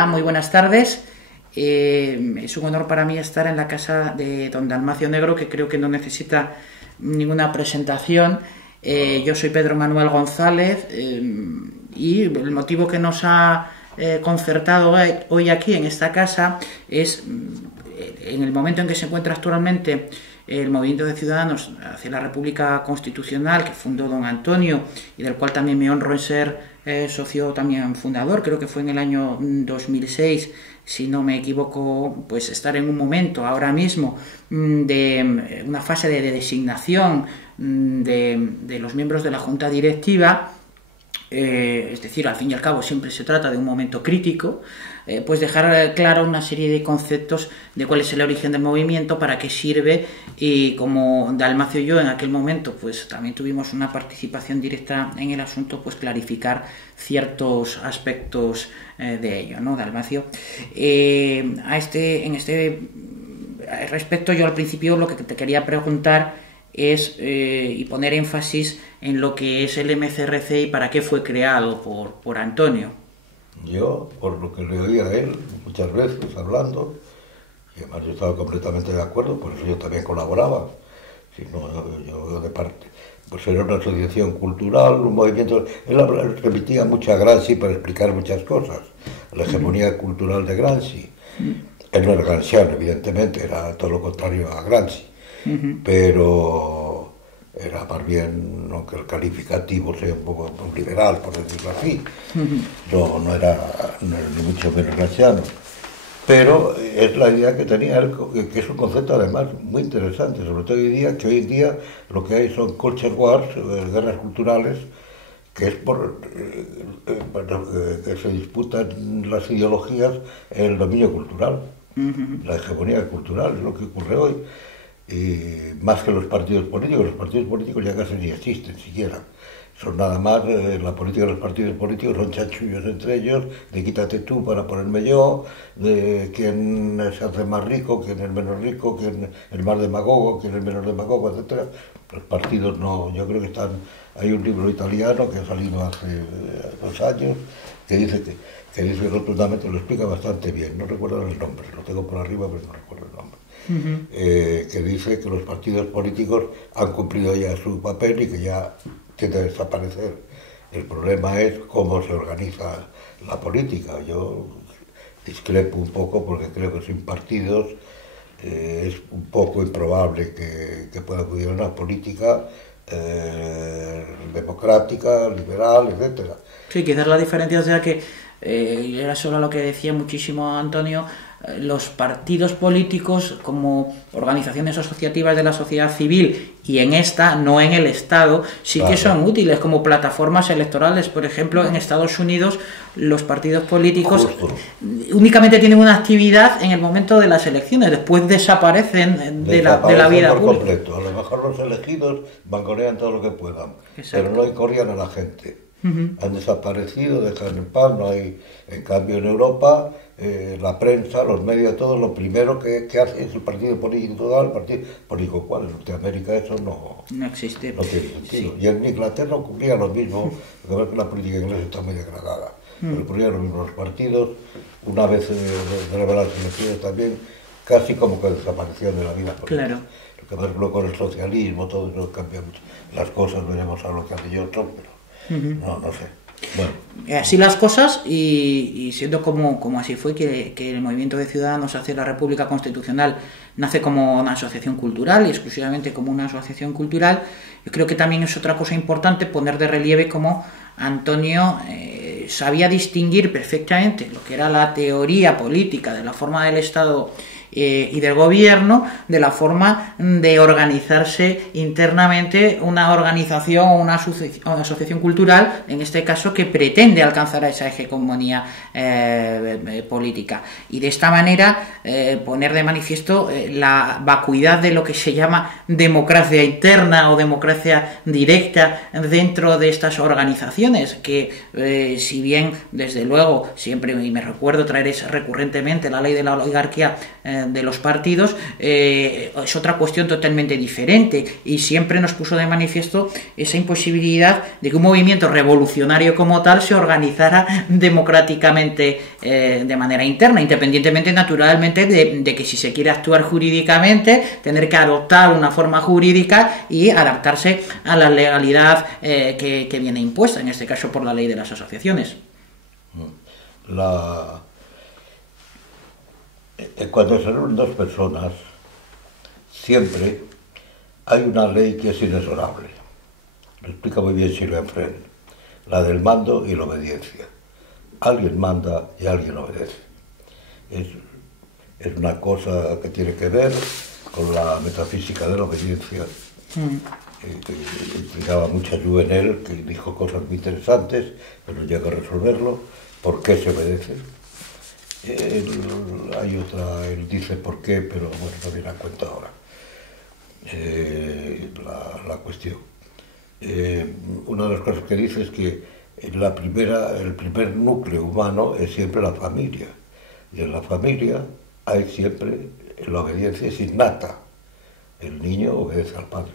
Hola, muy buenas tardes. Es un honor para mí estar en la casa de don Dalmacio Negro, que creo que no necesita ninguna presentación. Yo soy Pedro Manuel González y el motivo que nos ha concertado hoy aquí en esta casa es, en el momento en que se encuentra actualmente el Movimiento de Ciudadanos hacia la República Constitucional, que fundó don Antonio y del cual también me honro en ser socio también fundador, creo que fue en el año 2006, si no me equivoco, pues estar en un momento ahora mismo de una fase de designación de los miembros de la Junta Directiva. Es decir, al fin y al cabo siempre se trata de un momento crítico, pues dejar claro una serie de conceptos de cuál es el origen del movimiento, para qué sirve, y como Dalmacio y yo en aquel momento pues también tuvimos una participación directa en el asunto, pues clarificar ciertos aspectos de ello, ¿no, Dalmacio? En este respecto, yo al principio lo que te quería preguntar es y poner énfasis en lo que es el MCRC y para qué fue creado por Antonio. Yo, por lo que le oía a él muchas veces hablando, y además yo estaba completamente de acuerdo, por eso yo también colaboraba, si no, yo de parte, pues era una asociación cultural, un movimiento. Él repetía mucho a Gramsci para explicar muchas cosas, la hegemonía cultural de Gramsci. Él no era gramsciano, evidentemente, era todo lo contrario a Gramsci. Pero era más bien, aunque el calificativo sea un poco liberal, por decirlo así, no era ni mucho menos gramsciano, pero es la idea que tenía él, que es un concepto además muy interesante, sobre todo hoy en día lo que hay son culture wars, guerras culturales, que es que se disputan las ideologías en el dominio cultural, la hegemonía cultural, es lo que ocurre hoy. Y más que los partidos políticos ya casi ni existen siquiera. Son nada más, la política de los partidos políticos son chanchullos entre ellos, de quítate tú para ponerme yo, de quién se hace más rico, quién es menos rico, quién es más demagogo, quién es menos demagogo, etc. Los partidos no, yo creo que están. Hay un libro italiano que ha salido hace 2 años que dice rotundamente, lo explica bastante bien, no recuerdo el nombre, lo tengo por arriba pero no recuerdo el nombre. Que dice que los partidos políticos han cumplido ya su papel y que ya tiende a desaparecer. El problema es cómo se organiza la política. Yo discrepo un poco porque creo que sin partidos es un poco improbable que pueda funcionar una política democrática, liberal, etc. Sí, quizás la diferencia sea que era solo lo que decía muchísimo Antonio. Los partidos políticos como organizaciones asociativas de la sociedad civil, y en esta, no en el Estado, sí que son útiles como plataformas electorales. Por ejemplo, en Estados Unidos los partidos políticos únicamente tienen una actividad en el momento de las elecciones, después desaparecen de la vida pública. Completo. A lo mejor los elegidos banconean todo lo que puedan, pero no encorrían a la gente. Han desaparecido, dejan en paz, no hay. En cambio en Europa la prensa, los medios, todo lo primero que hace es el partido político, el partido político cual. En Norteamérica eso no existe, no tiene sentido. Sí. Y en Inglaterra ocurría lo mismo, lo que la política inglesa está muy degradada, pero ocurría lo mismo. Los partidos, una vez de las elecciones también, casi como que desaparecieron de la vida política. Claro. Lo que más luego con el socialismo, todo eso cambia mucho. Las cosas, veremos a lo que hace Johnson, pero no sé. Bueno. Así las cosas, y siendo como así fue, que el Movimiento de Ciudadanos hacia la República Constitucional nace como una asociación cultural, y exclusivamente como una asociación cultural, yo creo que también es otra cosa importante poner de relieve cómo Antonio sabía distinguir perfectamente lo que era la teoría política de la forma del Estado y del gobierno, de la forma de organizarse internamente una organización o una asociación cultural, en este caso, que pretende alcanzar esa hegemonía política. Y de esta manera poner de manifiesto la vacuidad de lo que se llama democracia interna o democracia directa dentro de estas organizaciones, que si bien, desde luego, siempre, y me recuerdo traer recurrentemente la ley de la oligarquía de los partidos, es otra cuestión totalmente diferente, y siempre nos puso de manifiesto esa imposibilidad de que un movimiento revolucionario como tal se organizara democráticamente de manera interna, independientemente naturalmente de que si se quiere actuar jurídicamente, tener que adoptar una forma jurídica y adaptarse a la legalidad que viene impuesta, en este caso por la ley de las asociaciones. Cuando se reúnen dos personas, siempre hay una ley que es inexorable. Lo explica muy bien Sylvain Fresne, la del mando y la obediencia. Alguien manda y alguien obedece. Es una cosa que tiene que ver con la metafísica de la obediencia, que explicaba mucho Juvenel, que dijo cosas muy interesantes, pero llega a resolverlo. ¿Por qué se obedece? Él dice por qué, pero bueno, no viene a cuenta ahora la cuestión. Una de las cosas que dice es que el primer núcleo humano es siempre la familia, y en la familia hay siempre, la obediencia es innata. El niño obedece al padre.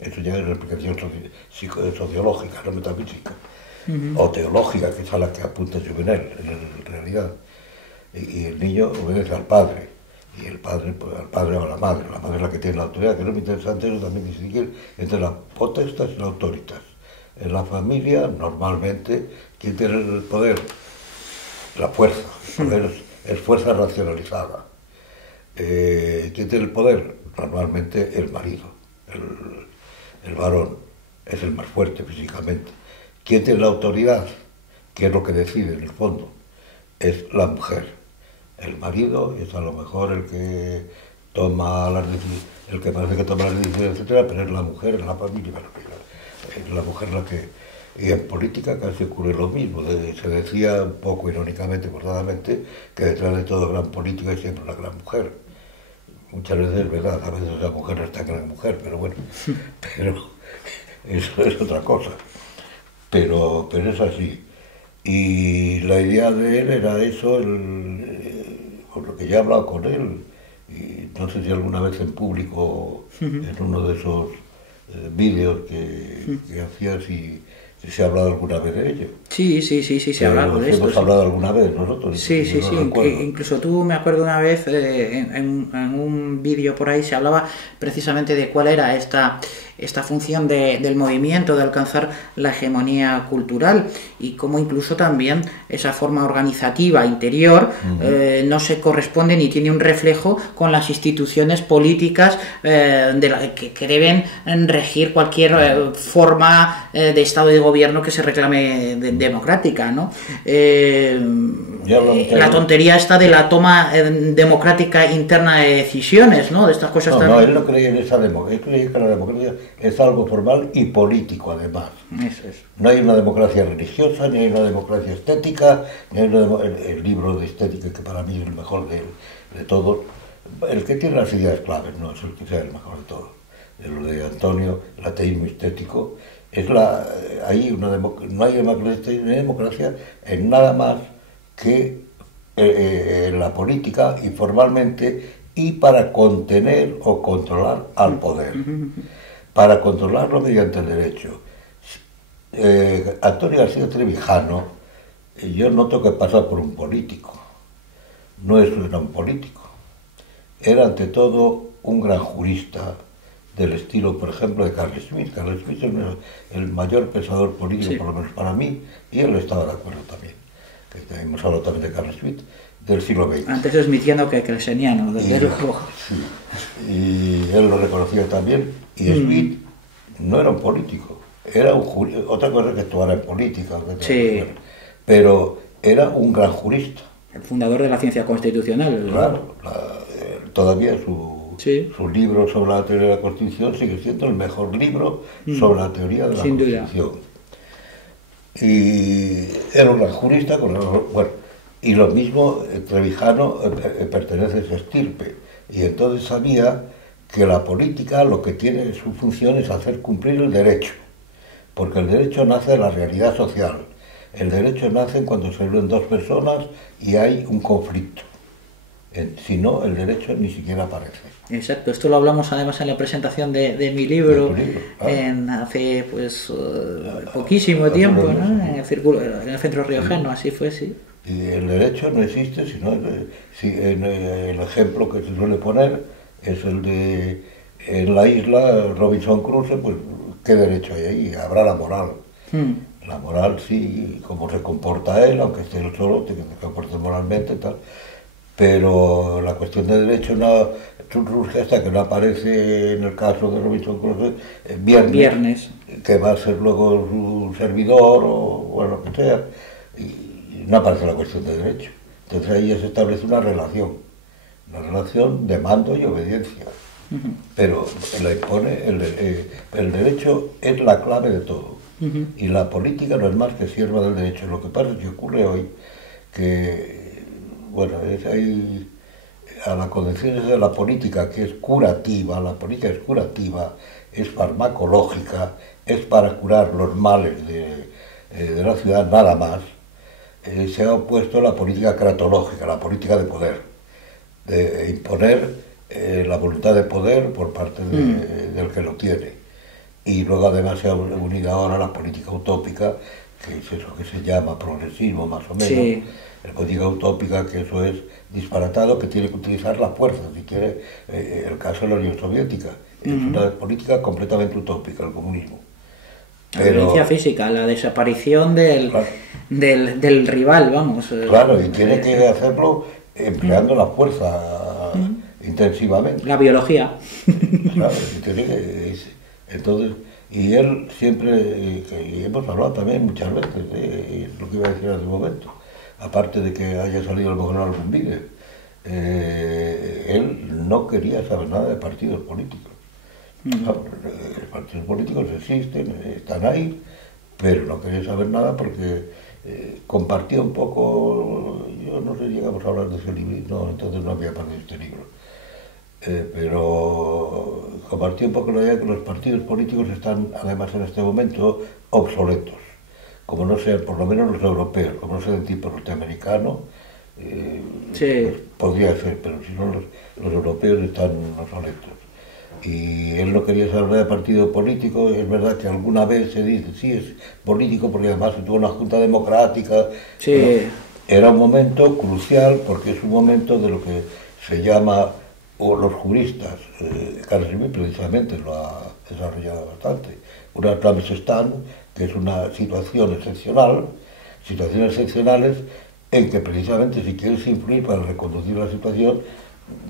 Eso ya es la explicación sociológica, no metafísica, o teológica, que es a la que apunta Juvenel, en realidad. Y el niño obedece al padre, y el padre, pues, al padre o a la madre es la que tiene la autoridad, que es muy interesante eso también distinguir entre la potestas y la autoritas. En la familia, normalmente, ¿quién tiene el poder? La fuerza. El poder es fuerza racionalizada. ¿Quién tiene el poder? Normalmente el marido, el varón, es el más fuerte físicamente. ¿Quién tiene la autoridad? ¿Qué es lo que decide en el fondo? Es la mujer. El marido es a lo mejor el que toma las decisiones, el que parece que toma las decisiones, etcétera, pero es la mujer, es la familia, es la mujer la que... Y en política casi ocurre lo mismo. Se decía un poco irónicamente, forzadamente, que detrás de todo gran político hay siempre una gran mujer. Muchas veces es verdad, a veces la mujer no es tan gran mujer, pero bueno, pero eso es otra cosa. Pero es así. Y la idea de él era eso, por lo que ya he hablado con él, y no sé si alguna vez en público, en uno de esos vídeos que hacía, si se ha hablado alguna vez de ello. Sí, se ha hablado de esto. Hemos hablado alguna vez nosotros. Sí, incluso tú, me acuerdo una vez, en un vídeo por ahí se hablaba precisamente de cuál era esta función del movimiento, de alcanzar la hegemonía cultural, y cómo incluso también esa forma organizativa interior no se corresponde ni tiene un reflejo con las instituciones políticas que deben regir cualquier forma de Estado y de gobierno que se reclame democrática, ¿no? La tontería esta de la toma democrática interna de decisiones, ¿no? De estas cosas No, él no creía en esa democracia. Él creía que la democracia es algo formal y político, además. Eso es. No hay una democracia religiosa, ni hay una democracia estética, ni hay el libro de estética, que para mí es el mejor de todos. El que tiene las ideas claves, no es el que sea el mejor de todos. Lo de Antonio, el ateísmo estético, no hay democracia en nada más que en la política y formalmente, y para contener o controlar al poder, para controlarlo mediante el derecho. Antonio García Trevijano, yo noto que pasa por un político, no es un gran político, era ante todo un gran jurista, del estilo, por ejemplo, de Carl Schmitt. Carl Schmitt es el mayor pensador político, sí, por lo menos para mí, y él estaba de acuerdo también. Hemos hablado también de Carl Schmitt, del siglo XX. Antes smithiano que kelseniano, desde luego. Sí. Y él lo reconocía también, y Schmitt no era un político, era un jurista, otra cosa que actuara en política, sí, pero era un gran jurista. El fundador de la ciencia constitucional. Claro, todavía su libro sobre la teoría de la Constitución sigue siendo el mejor libro sobre la teoría de la Constitución. Y era un gran jurista, y lo mismo Trevijano pertenece a esa estirpe, y entonces sabía que la política lo que tiene su función es hacer cumplir el derecho, porque el derecho nace de la realidad social. El derecho nace cuando se reúnen dos personas y hay un conflicto. Si no, el derecho ni siquiera aparece. Exacto, esto lo hablamos además en la presentación de mi libro, claro. hace pues poquísimo tiempo, ¿no? En el Centro Riojano, así fue, sí. Y el derecho no existe, sino el ejemplo que se suele poner es el de en la isla Robinson Crusoe, pues ¿qué derecho hay ahí? Habrá la moral. La moral sí, cómo se comporta él, aunque esté él solo, que se comporte moralmente y tal. Pero la cuestión de derecho no surge hasta que no aparece, en el caso de Robinson Crusoe, Viernes, que va a ser luego su servidor o lo que sea, y no aparece la cuestión de derecho. Entonces ahí se establece una relación de mando y obediencia. Pero la impone el derecho es la clave de todo. Y la política no es más que sierva del derecho. Lo que pasa es que ocurre hoy que, bueno, hay a la concepción de la política que es curativa, la política es curativa, es farmacológica, es para curar los males de la ciudad, nada más. Se ha opuesto a la política cratológica, la política de poder, de imponer la voluntad de poder por parte del que lo tiene. Y luego además se ha unido ahora la política utópica, que es eso que se llama progresismo más o menos. Sí. La política utópica, que eso es disparatado, que tiene que utilizar la fuerza, si quiere, el caso de la Unión Soviética. Es una política completamente utópica, el comunismo. La violencia física, la desaparición claro, del rival, vamos. Claro, y tiene que hacerlo empleando la fuerza intensivamente. La biología. Claro, entonces, y él siempre, y hemos hablado también muchas veces, es lo que iba a decir hace un momento, aparte de que haya salido a lo mejor en algún vídeo, él no quería saber nada de partidos políticos. Los partidos políticos existen, están ahí, pero no quería saber nada porque compartía un poco, yo no sé, llegamos a hablar de ese libro, no, entonces no había partido este libro, pero compartía un poco la idea de que los partidos políticos están además en este momento obsoletos, como no sean, por lo menos los europeos, como no sean de tipo norteamericano, sí. pues podría ser, pero si no los europeos están obsoletos. Y él no quería saber de partido político. Es verdad que alguna vez se dice, sí, es político, porque además se tuvo una junta democrática. Sí. Era un momento crucial, porque es un momento de lo que se llama, o los juristas, Carl Schmitt precisamente lo ha desarrollado bastante, una Tramsestán, que es una situación excepcional, situaciones excepcionales en que precisamente si quieres influir para reconducir la situación,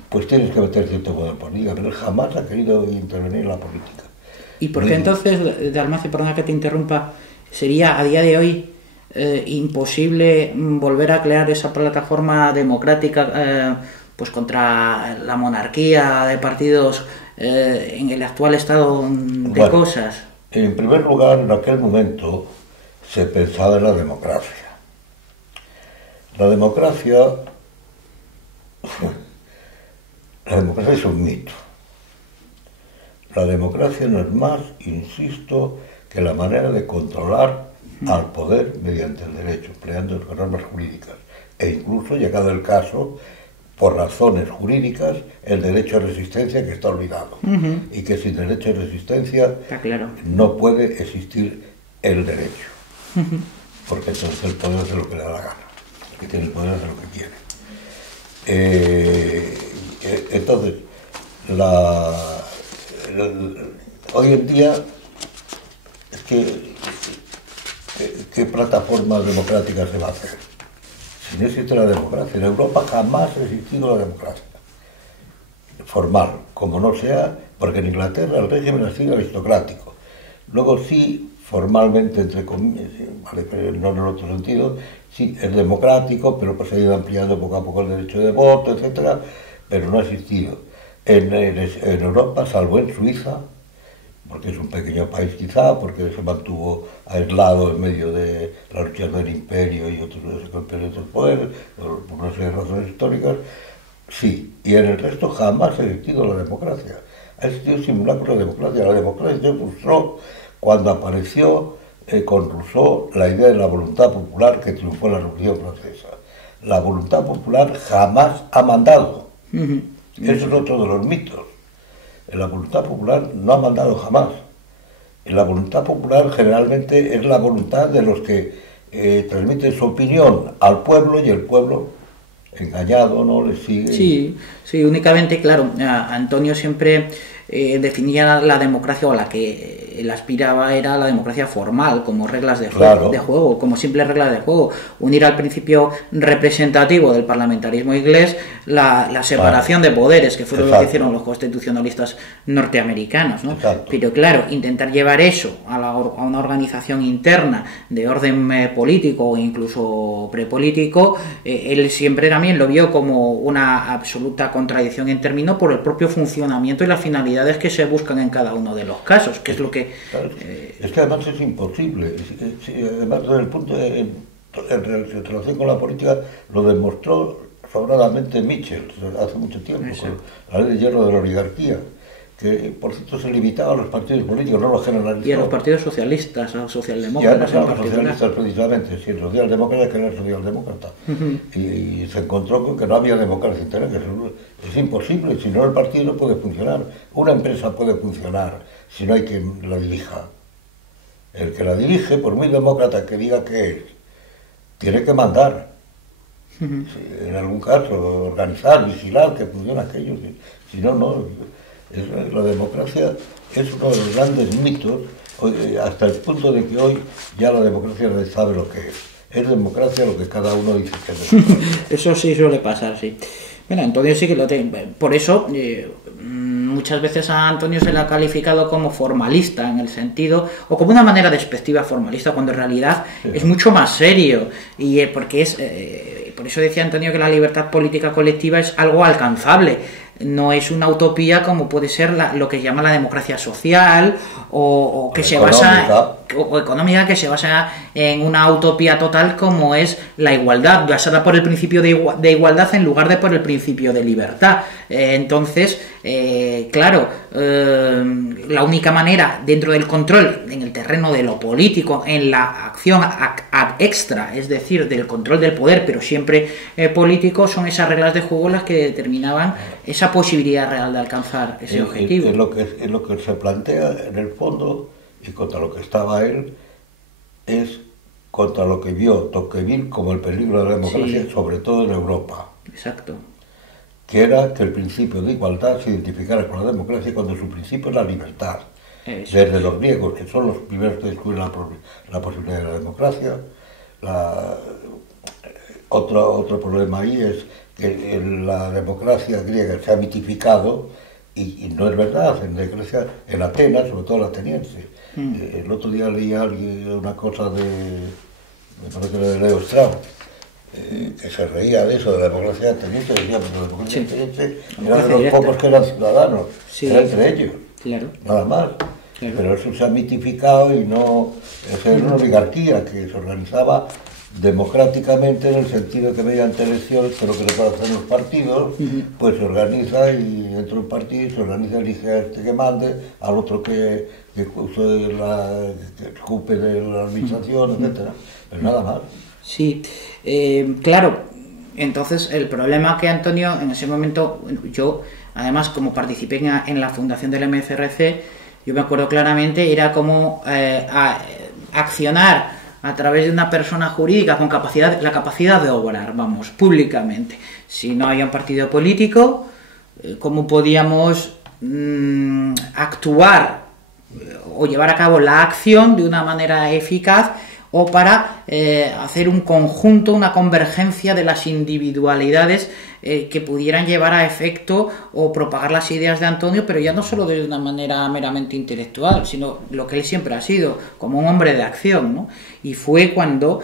pues tienes que meter cierto modo en política, pero él jamás ha querido intervenir en la política. ¿Y por qué entonces, Dalmacio, perdona que te interrumpa, sería a día de hoy imposible volver a crear esa plataforma democrática pues contra la monarquía de partidos en el actual estado de cosas? En primer lugar, en aquel momento se pensaba en la democracia. La democracia es un mito. La democracia no es más, insisto, que la manera de controlar al poder mediante el derecho, empleando normas jurídicas. E incluso, llegado el caso, por razones jurídicas, el derecho a resistencia, que está olvidado. Y que sin derecho a resistencia no puede existir el derecho. Porque entonces el poder hace lo que le da la gana. El que tiene el poder hace lo que quiere. Entonces, hoy en día, es que, ¿qué plataforma democrática se va a hacer? Si no existe la democracia, en Europa jamás ha existido la democracia formal, como no sea, porque en Inglaterra el régimen ha sido aristocrático. Luego sí, formalmente, entre comillas, vale, pero no en el otro sentido, sí, es democrático, pero pues se ha ido ampliando poco a poco el derecho de voto, etcétera, pero no ha existido. En Europa, salvo en Suiza, porque es un pequeño país quizá, porque se mantuvo aislado en medio de la lucha del imperio y otros imperios del poder, por una serie de razones históricas, sí, y en el resto jamás ha existido la democracia. Ha existido simulacro de democracia. La democracia se frustró cuando apareció con Rousseau la idea de la voluntad popular que triunfó en la Revolución Francesa. la voluntad popular jamás ha mandado. Ujú. Eso es otro de los mitos. La voluntad popular no ha mandado jamás. La voluntad popular generalmente es la voluntad de los que transmiten su opinión al pueblo, y el pueblo, engañado, no le sigue. Sí, sí, únicamente, claro, Antonio siempre definía la democracia, o la que él aspiraba era la democracia formal, como reglas de Claro. juego, como simples reglas de juego, unir al principio representativo del parlamentarismo inglés la separación de poderes, que fueron lo que hicieron los constitucionalistas norteamericanos, ¿no? Pero claro, intentar llevar eso a una organización interna de orden político o incluso prepolítico, él siempre también lo vio como una absoluta contradicción en términos por el propio funcionamiento y las finalidades que se buscan en cada uno de los casos, que es lo que... Claro, es que además es imposible. Además, desde el punto en relación con la política, lo demostró sobradamente Mitchell hace mucho tiempo, con la ley de hierro de la oligarquía, que por cierto se limitaba a los partidos políticos, no lo generalizó. Y a los partidos socialistas o Y socialdemócratas a los socialistas, precisamente, sí, el socialdemócrata que era el socialdemócrata. Y se encontró con que no había democracia interna, que es imposible, si no el partido no puede funcionar. Una empresa puede funcionar si no hay quien la dirija. El que la dirige, por muy demócrata que diga que es, tiene que mandar. En algún caso, organizar, vigilar que funcione aquello. Si no, no. La democracia es uno de los grandes mitos, hasta el punto de que hoy ya la democracia no sabe lo que es. Es democracia lo que cada uno dice que es democracia. Eso sí suele pasar, sí. Bueno, Antonio sí que lo tiene. Por eso, muchas veces a Antonio se le ha calificado como formalista, en el sentido, o como una manera despectiva formalista, cuando en realidad es mucho más serio. Y porque es... por eso decía Antonio que la libertad política colectiva es algo alcanzable. No es una utopía como puede ser lo que llama la democracia social o que se basa o económica, que se basa en una utopía total como es la igualdad, basada por el principio de igualdad en lugar de por el principio de libertad. Entonces, claro, la única manera dentro del control, en el terreno de lo político, en la acción ad extra, es decir, del control del poder, pero siempre político, son esas reglas de juego las que determinaban esa posibilidad real de alcanzar ese objetivo. Es lo que se plantea en el fondo, y contra lo que estaba él, es contra lo que vio Tocqueville como el peligro de la democracia, sí, sobre todo en Europa. Exacto. Que era que el principio de igualdad se identificara con la democracia cuando su principio es la libertad. Eso. Desde los griegos, que son los primeros que descubren la posibilidad de la democracia. Otro problema ahí es que la democracia griega se ha mitificado, y no es verdad. En Atenas, sobre todo la ateniense. El otro día leí a alguien una cosa me parece que era de Leo Strauss, que se reía de eso, de la democracia ateniense, decía, pero la democracia ateniense era de los pocos que eran ciudadanos, era entre ellos, claro, nada más. Claro. Pero eso se ha mitificado y no... Es una oligarquía que se organizaba democráticamente, en el sentido que mediante elecciones, que es lo que le pueden hacer los partidos, pues se organiza, y dentro del partido se organiza, elige a este que mande, al otro que use que ocupe de la administración, etcétera. Pero nada más. Sí, claro. Entonces, el problema que Antonio, en ese momento, yo, además, como participé en la fundación del MCRC, yo me acuerdo claramente, era como accionar a través de una persona jurídica con la capacidad de obrar, vamos, públicamente. Si no había un partido político, ¿cómo podíamos actuar o llevar a cabo la acción de una manera eficaz, o para hacer un conjunto, una convergencia de las individualidades que pudieran llevar a efecto o propagar las ideas de Antonio, pero ya no solo de una manera meramente intelectual, sino lo que él siempre ha sido, como un hombre de acción, ¿no? Y fue cuando,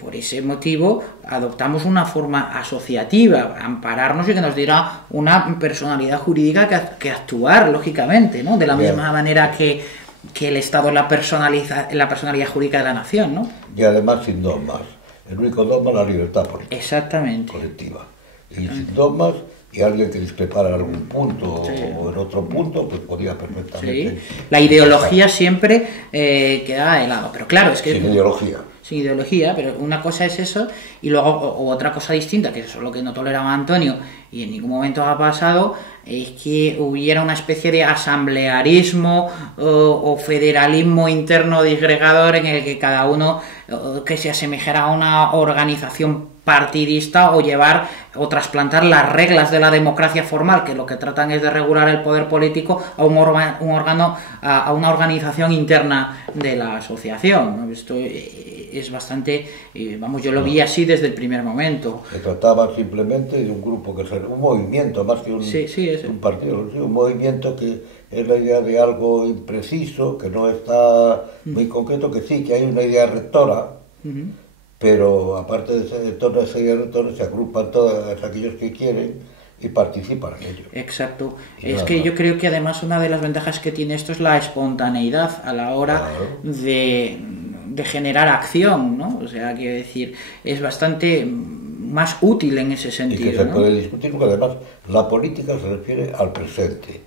por ese motivo, adoptamos una forma asociativa, ampararnos y que nos diera una personalidad jurídica que actuar, lógicamente, ¿no? De la misma manera que el Estado es la personalidad jurídica de la nación, ¿no? Y además sin dogmas. El único dogma es la libertad política. Exactamente. Colectiva. Y sin dogmas, y alguien que discrepara en algún punto, sí, o en otro punto, pues podía perfectamente... Sí. La ideología siempre quedaba de lado, pero claro, es que... Sin ideología. sin ideología, pero una cosa es eso, y luego o otra cosa distinta, que eso es lo que no toleraba Antonio, y en ningún momento ha pasado, es que hubiera una especie de asamblearismo o federalismo interno disgregador en el que cada uno que se asemejara a una organización partidista o llevar o trasplantar las reglas de la democracia formal, que lo que tratan es de regular el poder político, a un órgano, a una organización interna de la asociación, ¿no? Esto es bastante, vamos, yo lo vi así desde el primer momento. Se trataba simplemente de un grupo, que es un movimiento, más que un partido, un movimiento que es la idea de algo impreciso, que no está muy concreto, que sí, que hay una idea rectora, pero aparte de toda esa idea rectora se agrupan todos aquellos que quieren y participan en ello. Exacto. Es que yo creo que además una de las ventajas que tiene esto es la espontaneidad a la hora de generar acción, ¿no? O sea, quiero decir, es bastante más útil en ese sentido. Y que se puede discutir, porque además la política se refiere al presente.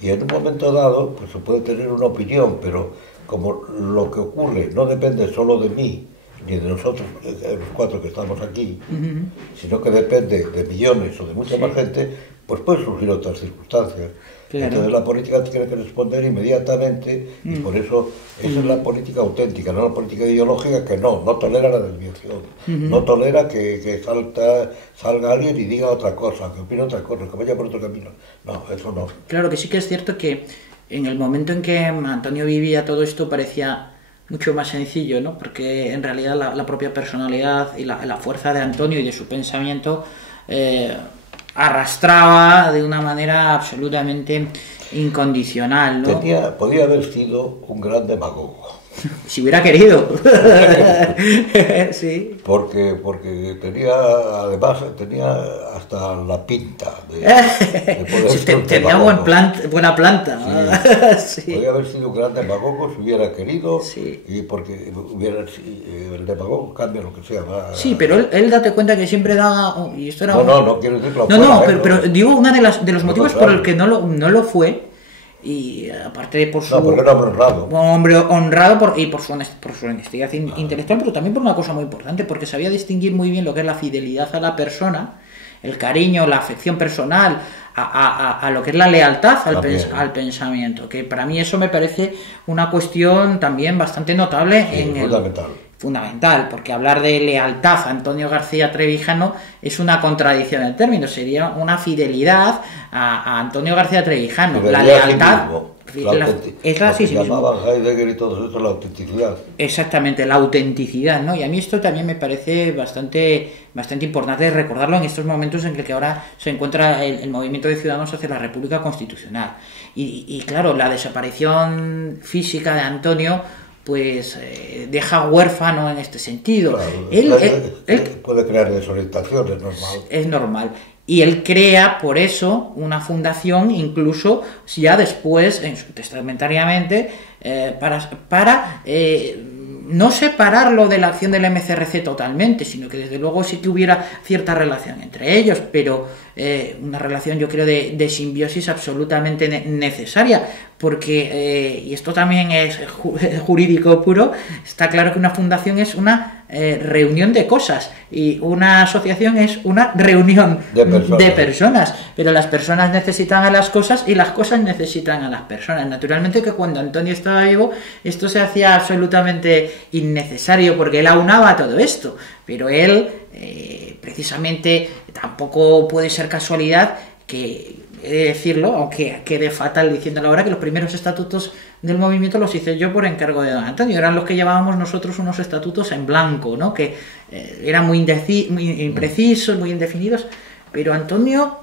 Y en un momento dado, pues se puede tener una opinión, pero como lo que ocurre no depende solo de mí, ni de nosotros, los cuatro que estamos aquí, sino que depende de millones o de mucha más gente, pues pueden surgir otras circunstancias. Claro. Entonces la política tiene que responder inmediatamente, y por eso esa es la política auténtica, no la política ideológica, que no tolera la desviación, no tolera que salga alguien y diga otra cosa, que opine otra cosa, que vaya por otro camino. No, eso no. Claro que sí, que es cierto que en el momento en que Antonio vivía todo esto parecía mucho más sencillo, ¿no? Porque en realidad la propia personalidad y la fuerza de Antonio y de su pensamiento arrastraba de una manera absolutamente incondicional, ¿no? Podía haber sido un gran demagogo. Si hubiera querido. Sí. Porque además tenía hasta la pinta de poder ser tenía buena planta. Sí. Sí. Podría haber sido un gran demagogo si hubiera querido, y porque el demagogo cambia lo que sea. Sí, pero él date cuenta que siempre da... Y esto era no quiero decirlo. Pero digo, uno de los motivos por el que no lo fue. Y aparte de por su... porque era honrado. Hombre honrado por su honestidad intelectual, pero también por una cosa muy importante, porque sabía distinguir muy bien lo que es la fidelidad a la persona, el cariño, la afección personal, a lo que es la lealtad al pensamiento, que para mí eso me parece una cuestión también bastante notable. Fundamental, porque hablar de lealtad a Antonio García Trevijano es una contradicción en términos, sería una fidelidad a Antonio García Trevijano. La lealtad es la sí mismo. Llamaban Heidegger y todo eso la autenticidad. Exactamente, la autenticidad, ¿no? Y a mí esto también me parece bastante importante recordarlo en estos momentos en que ahora se encuentra el movimiento de ciudadanos hacia la República Constitucional. Y claro, la desaparición física de Antonio pues deja huérfano en este sentido. Claro, él puede crear desorientación, es normal. Es normal. Y él crea, por eso, una fundación, incluso ya después, testamentariamente, para no separarlo de la acción del MCRC totalmente, sino que desde luego sí que hubiera cierta relación entre ellos, pero una relación, yo creo, de simbiosis absolutamente necesaria, porque, y esto también es jurídico puro, está claro que una fundación es una reunión de cosas y una asociación es una reunión de personas, pero las personas necesitan a las cosas y las cosas necesitan a las personas. Naturalmente que cuando Antonio estaba vivo esto se hacía absolutamente innecesario porque él aunaba todo esto, pero él precisamente tampoco puede ser casualidad que, he de decirlo, aunque quede fatal diciéndolo ahora, que los primeros estatutos del movimiento los hice yo por encargo de don Antonio. Eran los que llevábamos nosotros unos estatutos en blanco, ¿no? Que eran muy imprecisos, muy indefinidos, pero Antonio,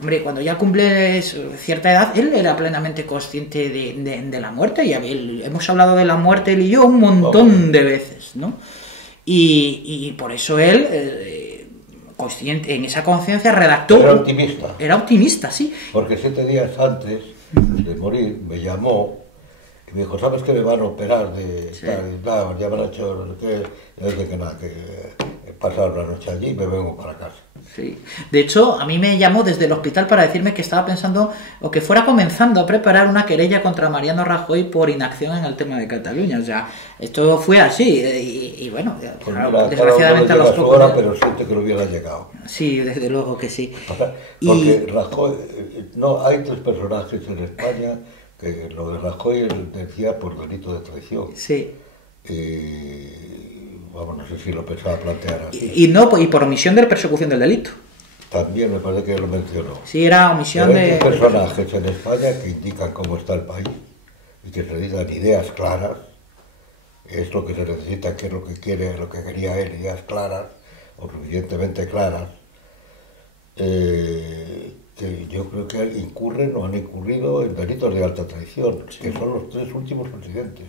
hombre, cuando ya cumple cierta edad, él era plenamente consciente de la muerte, y hemos hablado de la muerte él y yo un montón de veces, ¿no? Y por eso él, consciente, en esa conciencia redactó... Era optimista, sí. Porque 7 días antes de morir me llamó y me dijo, ¿sabes que me van a operar de tal? Ya me han hecho, que pasar la noche allí y me vengo para casa. Sí. De hecho, a mí me llamó desde el hospital para decirme que estaba pensando o que fuera comenzando a preparar una querella contra Mariano Rajoy por inacción en el tema de Cataluña. O sea, esto fue así. Y bueno, claro, desgraciadamente a los pocos... pero siente que no hubiera llegado. Sí, desde luego que sí. Porque Rajoy... No, hay tres personajes en España que lo de Rajoy él decía por delito de traición. Sí. Vamos, no sé si lo pensaba plantear así. Y por omisión de persecución del delito. También me parece que lo mencionó. Sí, era omisión de... Hay personajes en España que indican cómo está el país y que se necesitan ideas claras. Es lo que se necesita, qué es lo que quiere, lo que quería él, ideas claras o suficientemente claras. Que yo creo que incurren o han incurrido en delitos de alta traición, sí, que son los tres últimos presidentes.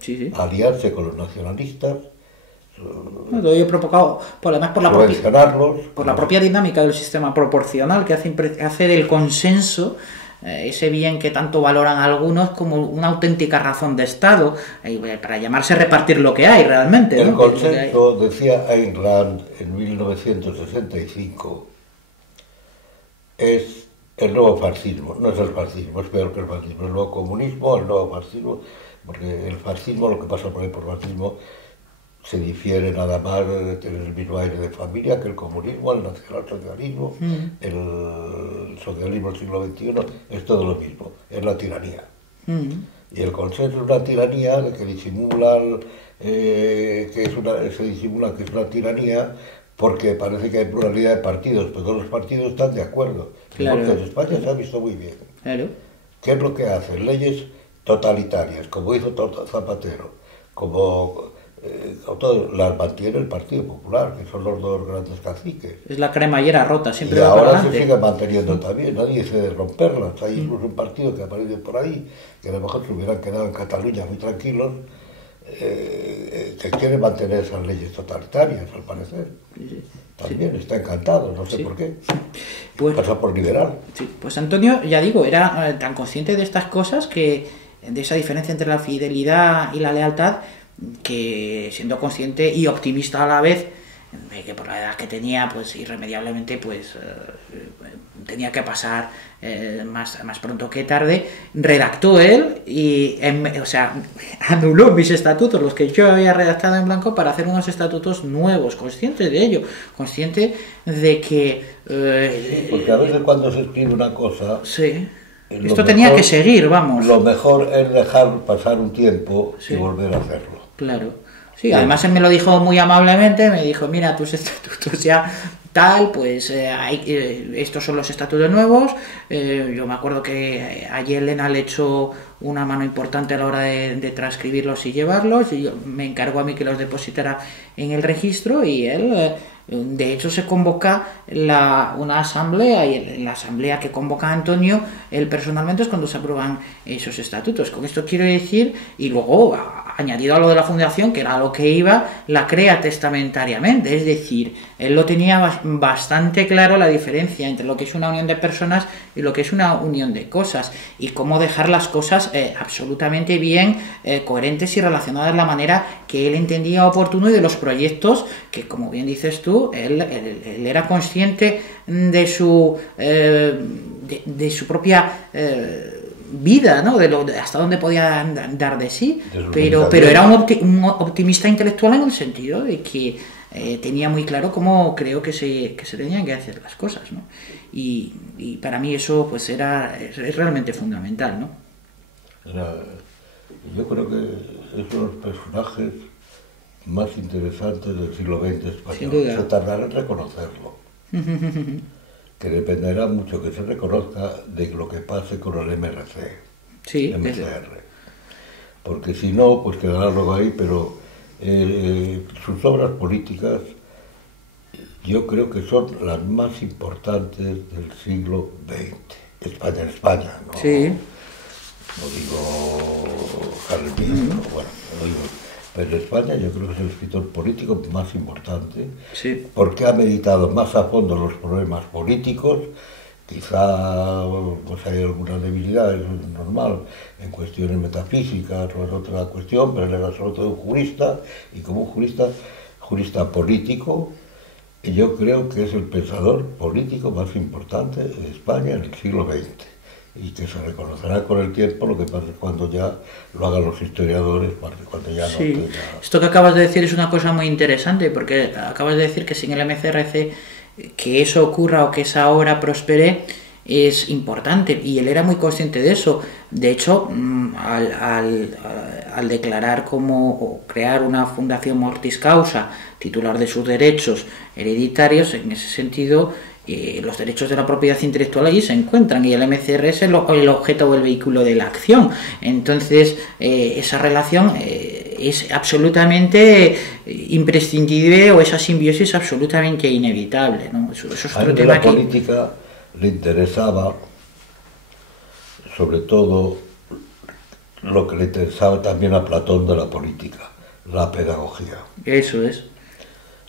Sí, sí. Aliarse con los nacionalistas. Lo he provocado, además por la propia dinámica del sistema proporcional que hace del consenso ese bien que tanto valoran algunos como una auténtica razón de Estado, para llamarse repartir lo que hay realmente. El ¿no? consenso, decía Ayn Rand en 1965, es el nuevo fascismo. No es el fascismo, es peor que el fascismo. El nuevo comunismo, el nuevo fascismo, porque el fascismo, lo que pasa por ahí por fascismo, se difiere nada más de tener el mismo aire de familia que el comunismo, el nacionalsocialismo, el socialismo del siglo XXI, es todo lo mismo, es la tiranía. Y el consenso es una tiranía que disimula se disimula que es una tiranía porque parece que hay pluralidad de partidos, pero todos los partidos están de acuerdo. Claro. Porque en España se ha visto muy bien. Claro. ¿Qué es lo que hacen? Leyes totalitarias, como hizo Zapatero, como todo, las mantiene el Partido Popular, que son los dos grandes caciques. Es la cremallera rota, siempre. Y ahora se sigue manteniendo también, nadie dice romperlas. Hay incluso un partido que aparece por ahí, que a lo mejor se hubieran quedado en Cataluña muy tranquilos, que quiere mantener esas leyes totalitarias, al parecer. Sí. También está encantado, no sé por qué. Pues, pasa por liberal. Sí. Pues Antonio, ya digo, era tan consciente de estas cosas, de esa diferencia entre la fidelidad y la lealtad, que siendo consciente y optimista a la vez, que por la edad que tenía, pues irremediablemente tenía que pasar más pronto que tarde, redactó él y anuló mis estatutos, los que yo había redactado en blanco, para hacer unos estatutos nuevos, consciente de ello, consciente de que... porque a veces cuando se escribe una cosa... Sí. Esto tenía que seguir, vamos. Lo mejor es dejar pasar un tiempo y volver a hacerlo. Claro. Sí, además él me lo dijo muy amablemente, me dijo, mira, tus estatutos ya tal, pues estos son los estatutos nuevos. Yo me acuerdo que a Yelena le echó una mano importante a la hora de transcribirlos y llevarlos, y me encargó a mí que los depositara en el registro, y él... De hecho, se convoca una asamblea, y en la asamblea que convoca Antonio, él personalmente, es cuando se aprueban esos estatutos. Con esto quiero decir, y luego, añadido a lo de la fundación, que era a lo que iba, la crea testamentariamente. Es decir, él lo tenía bastante claro, la diferencia entre lo que es una unión de personas y lo que es una unión de cosas, y cómo dejar las cosas absolutamente bien, coherentes y relacionadas de la manera que él entendía oportuno, y de los proyectos que, como bien dices tú, él era consciente de su propia vida, ¿no? Hasta dónde podía dar de sí, pero era un optimista intelectual, en el sentido de que tenía muy claro cómo creo que se tenían que hacer las cosas, ¿no? Y para mí eso pues es realmente fundamental, ¿no? Yo creo que es uno de los personajes más interesantes del siglo XX español. Se tardará en reconocerlo. Que dependerá mucho que se reconozca de lo que pase con el MCR. Porque si no, pues quedará luego ahí, pero sus obras políticas yo creo que son las más importantes del siglo XX. En España, ¿no? Sí. No digo Carmen, bueno, no digo... Pero en España yo creo que es el escritor político más importante, sí, porque ha meditado más a fondo los problemas políticos. Quizá pues hay alguna debilidad, es normal, en cuestiones metafísicas o en otra cuestión, pero él era sobre todo un jurista, y como un jurista político, yo creo que es el pensador político más importante de España en el siglo XX y que se reconocerá con el tiempo, lo que pasa es cuando ya lo hagan los historiadores, cuando ya no Sí, tenga... esto que acabas de decir es una cosa muy interesante, porque acabas de decir que sin el MCRC que eso ocurra o que esa obra prospere es importante, y él era muy consciente de eso. De hecho, al declarar como o crear una fundación Mortis Causa, titular de sus derechos hereditarios, en ese sentido los derechos de la propiedad intelectual allí se encuentran, y el MCR es el objeto o el vehículo de la acción. Entonces esa relación es absolutamente imprescindible, o esa simbiosis absolutamente inevitable, ¿no? Eso es otro tema la política le interesaba sobre todo lo que le interesaba también a Platón de la política, la pedagogía. Eso es.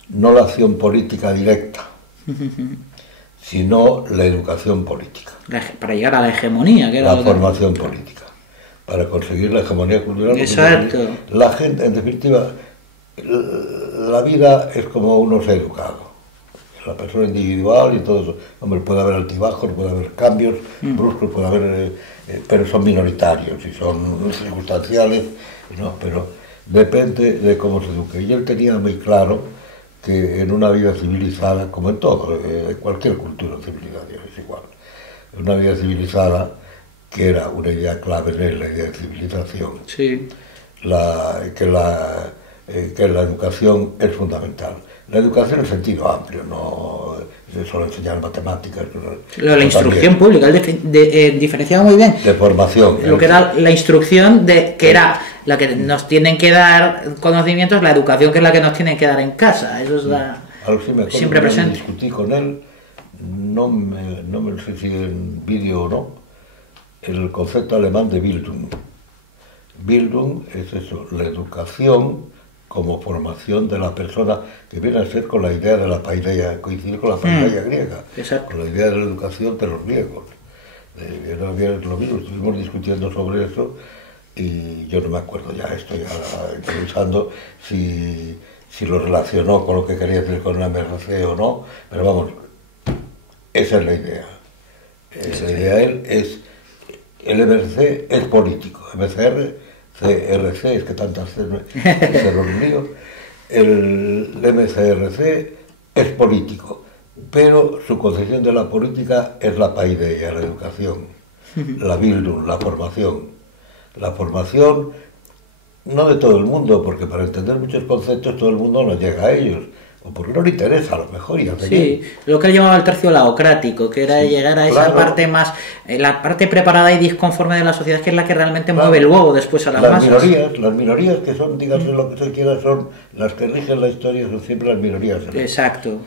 No la acción política directa, sino la educación política. Para llegar a la hegemonía, que era la formación política, para conseguir la hegemonía cultural. Exacto. La gente, en definitiva, la vida es como uno se ha educado. La persona individual y todo eso. Hombre, puede haber altibajos, puede haber cambios bruscos, puede haber, pero son minoritarios y son circunstanciales, no, pero depende de cómo se eduque. Y él tenía muy claro que en una vida civilizada, como en todo, en cualquier cultura o civilización es igual, en una vida civilizada, que era una idea clave en él, la idea de civilización, sí. que la educación es fundamental. La educación en sentido amplio, no solo enseñar matemáticas. La instrucción pública, él diferenciaba muy bien. De formación. Lo que era la instrucción, que era la que nos tienen que dar conocimientos, la educación que es la que nos tienen que dar en casa. Eso es Algo sí me acuerdo, siempre presente. Discutí con él, no me sé si en vídeo o no, el concepto alemán de Bildung. Bildung es eso, la educación como formación de la persona, que viene a ser con la idea de la paideia, coincidir con la paideia griega, exacto, con la idea de la educación de los griegos. Lo mismo, estuvimos discutiendo sobre eso y yo no me acuerdo ya, estoy pensando si lo relacionó con lo que quería decir con el MRC o no, pero vamos, esa es la idea. La idea es, el MRC es político, CRC, es que tantas se los líos. El MCRC es político, pero su concepción de la política es la paideia, la educación, la Bildung, la formación. La formación no de todo el mundo, porque para entender muchos conceptos todo el mundo no llega a ellos, o porque no le interesa, a lo mejor, y hace sí, lo que él llamaba el tercio laocrático, que era llegar a esa parte más, la parte preparada y disconforme de la sociedad, que es la que realmente mueve el huevo después a las masas. Las minorías que son, dígase lo que se quiera, son las que rigen la historia, son siempre las minorías. Exacto.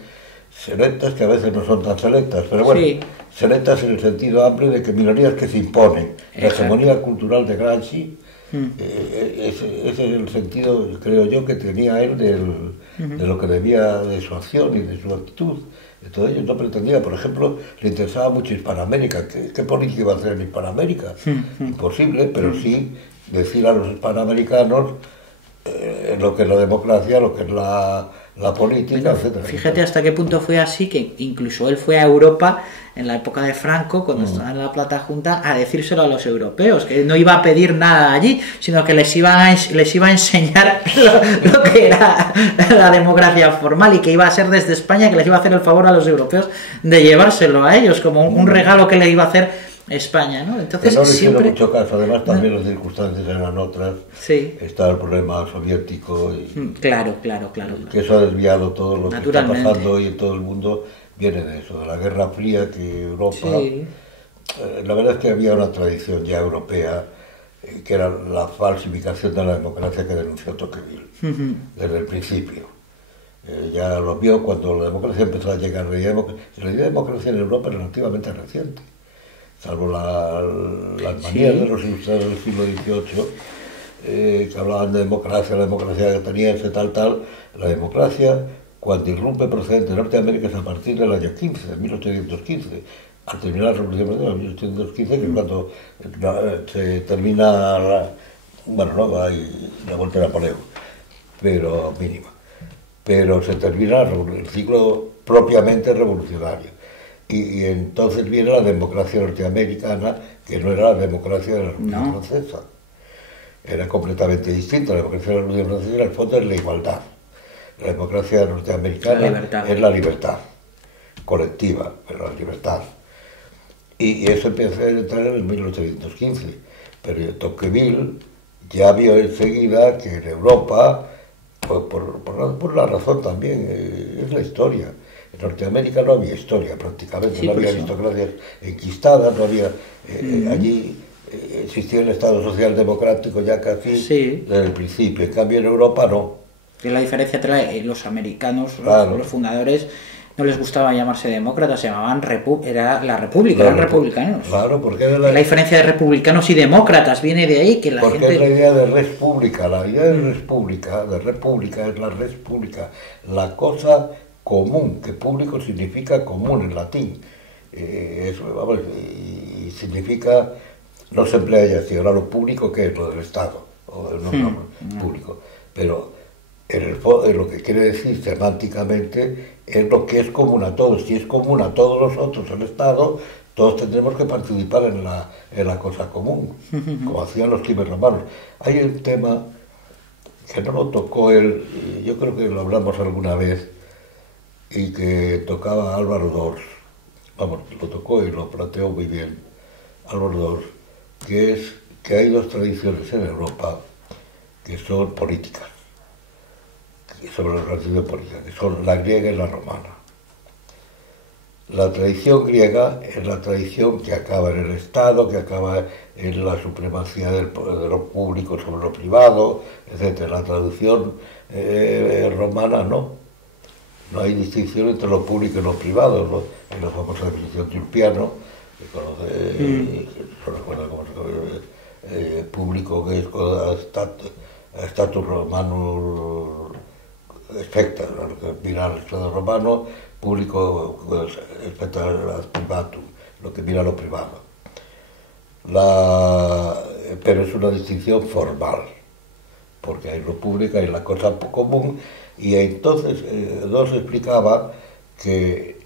Selectas, que a veces no son tan selectas, pero bueno, sí. Selectas en el sentido amplio de que minorías que se imponen. La hegemonía cultural de Gramsci, ese es el sentido, creo yo, que tenía él de lo que debía de su acción y de su actitud. De todo ello no pretendía, por ejemplo, le interesaba mucho Hispanoamérica. ¿Qué política iba a hacer en Hispanoamérica? Imposible, pero sí decir a los hispanoamericanos lo que es la democracia, lo que es la política, bueno, etc. Fíjate hasta qué punto fue así, que incluso él fue a Europa en la época de Franco, cuando estaba en la Plata Junta, a decírselo a los europeos, que no iba a pedir nada allí, sino que les iba a enseñar lo que era la democracia formal, y que iba a ser desde España, que les iba a hacer el favor a los europeos de llevárselo a ellos, como un regalo que le iba a hacer España, ¿no? Entonces pero no le siempre mucho caso, además también las circunstancias eran otras. Sí. Está el problema soviético y claro. Que eso ha desviado todo lo que está pasando hoy en todo el mundo, viene de eso, de la Guerra Fría, que Europa, sí. La verdad es que había una tradición ya europea, que era la falsificación de la democracia que denunció Tocqueville desde el principio. Ya lo vio cuando la democracia empezó a llegar. La idea de democracia en Europa es relativamente reciente, salvo las manías de los ilustrados del siglo XVIII, que hablaban de democracia, la democracia ateniense, tal, la democracia, cuando irrumpe procedente de Norteamérica, es a partir del año 15, de 1815, al terminar la Revolución Francesa, 1815, que es cuando se termina hay la vuelta de Napoleón, pero mínima. Pero se termina el ciclo propiamente revolucionario. Y entonces viene la democracia norteamericana, que no era la democracia de la Revolución Francesa. Era completamente distinta. La democracia de la Revolución Francesa, en el fondo, es la igualdad. La democracia norteamericana es la libertad colectiva, pero la libertad. Y eso empieza a entrar en el 1815. Pero Tocqueville ya vio enseguida que en Europa, por la razón también, es la historia. En Norteamérica no había historia prácticamente, sí, no había aristocracias enquistadas, no había... allí existía el Estado Social Democrático ya casi desde el principio. En cambio en Europa no. Y la diferencia entre los americanos, los fundadores, no les gustaba llamarse demócratas, se llamaban era la república, eran republicanos. Claro, porque la diferencia de republicanos y demócratas viene de ahí, que la porque gente... es la idea de res pública, la idea de república es la res pública, la cosa común, que público significa común en latín, y significa, no se emplea ya así, ahora lo público que es lo del Estado, o del público, pero en lo que quiere decir semánticamente es lo que es común a todos. Si es común a todos los otros el Estado, todos tendremos que participar en la cosa común, como hacían los cibes romanos. Hay un tema que no lo tocó él, yo creo que lo hablamos alguna vez, y que tocaba Álvaro Dors, vamos, lo tocó y lo planteó muy bien Álvaro Dors, que es que hay dos tradiciones en Europa que son políticas, sobre la organización política, que son la griega y la romana. La tradición griega es la tradición que acaba en el Estado, que acaba en la supremacía de lo público sobre lo privado, etc. La tradición romana no hay distinción entre lo público y lo privado, ¿no? En la famosa definición de Ulpiano, que conoce, no recuerdo cómo se llama, público que es status romano respecta, lo que mira al Estado romano, público respecta al privatum, lo que mira a lo privado. Pero es una distinción formal, porque hay lo público, hay la cosa común, y entonces Dors explicaba que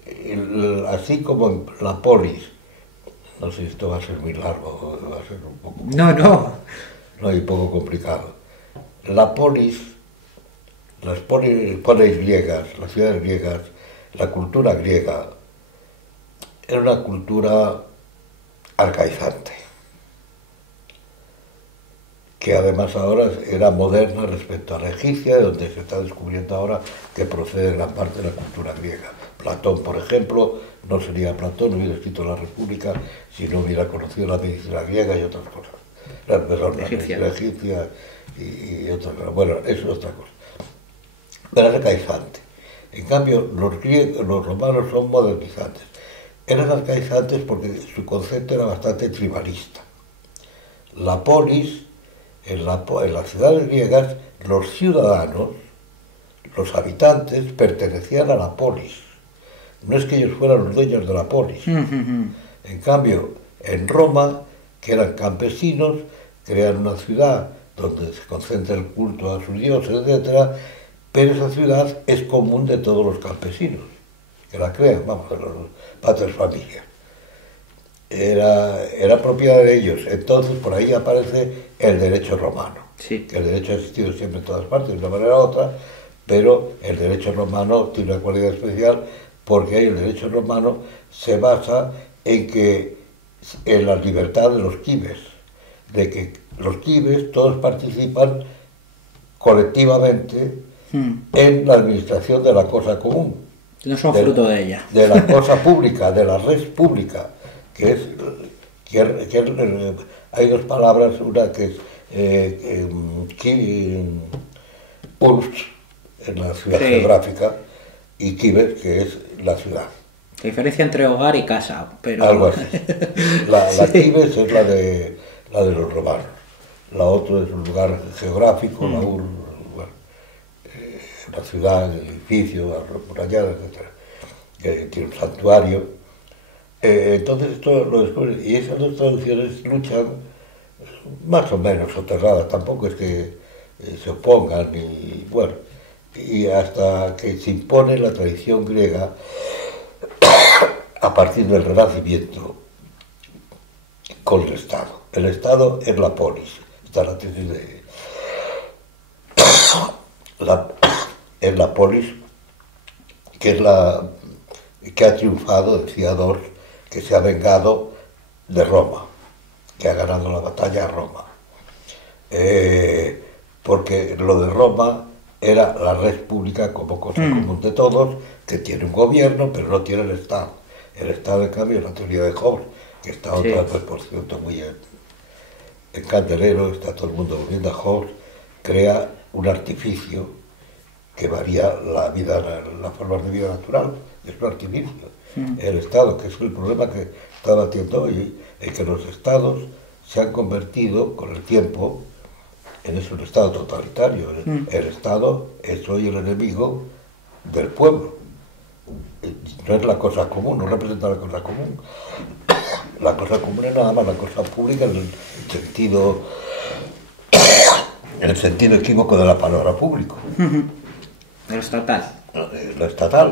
así como en la polis, no sé si esto va a ser muy largo, va a ser un poco... No, y poco complicado. La polis, las polis griegas, las ciudades griegas, la cultura griega, era una cultura arcaizante, que además ahora era moderna respecto a la egipcia, de donde se está descubriendo ahora que procede gran parte de la cultura griega. Platón, por ejemplo, no sería Platón, no hubiera escrito La República si no hubiera conocido la medicina griega y otras cosas. Perdón, la medicina egipcia y otras cosas. Bueno, eso es otra cosa. Era arcaizante. En cambio, los romanos son modernizantes. Eran arcaizantes porque su concepto era bastante tribalista. La polis, en las ciudades griegas, los ciudadanos, los habitantes, pertenecían a la polis. No es que ellos fueran los dueños de la polis. En cambio, en Roma, que eran campesinos, crean una ciudad donde se concentra el culto a sus dioses, etc., pero esa ciudad es común de todos los campesinos que la crean, vamos, de los patres familias. Era propiedad de ellos. Entonces, por ahí aparece el derecho romano, que el derecho ha existido siempre en todas partes, de una manera u otra, pero el derecho romano tiene una cualidad especial porque el derecho romano se basa en la libertad de los quibes, de que los quibes todos participan colectivamente en la administración de la cosa común. No son fruto de ella. De la cosa pública, de la res pública, que hay dos palabras, una que es urbs, en la ciudad geográfica, y quibes, que es la ciudad. La diferencia entre hogar y casa, pero... Algo así. La quibes es la de los romanos. La otra es un lugar geográfico, la urbe, la ciudad, el edificio, amurallada, etc. Que tiene un santuario. Entonces esto lo descubren, y esas dos traducciones luchan más o menos soterradas, tampoco es que se opongan, y bueno, y hasta que se impone la tradición griega a partir del Renacimiento con el Estado. El Estado es la polis. Está la tesis de... es la polis, que es la que ha triunfado, decía Dors, que se ha vengado de Roma, que ha ganado la batalla a Roma. Porque lo de Roma era la red pública como cosa común de todos, que tiene un gobierno, pero no tiene el Estado. El Estado, en cambio, es la teoría de Hobbes, que está otra vez, por cierto, muy en candelero, está todo el mundo volviendo a Hobbes, crea un artificio que varía la vida, las formas de vida natural, es un artificio. El Estado, que es el problema que está batiendo hoy, es que los Estados se han convertido con el tiempo en eso, un Estado totalitario. El Estado es hoy el enemigo del pueblo. No es la cosa común, no representa la cosa común. La cosa común es nada más la cosa pública en el sentido equívoco de la palabra público. Lo estatal. Lo estatal,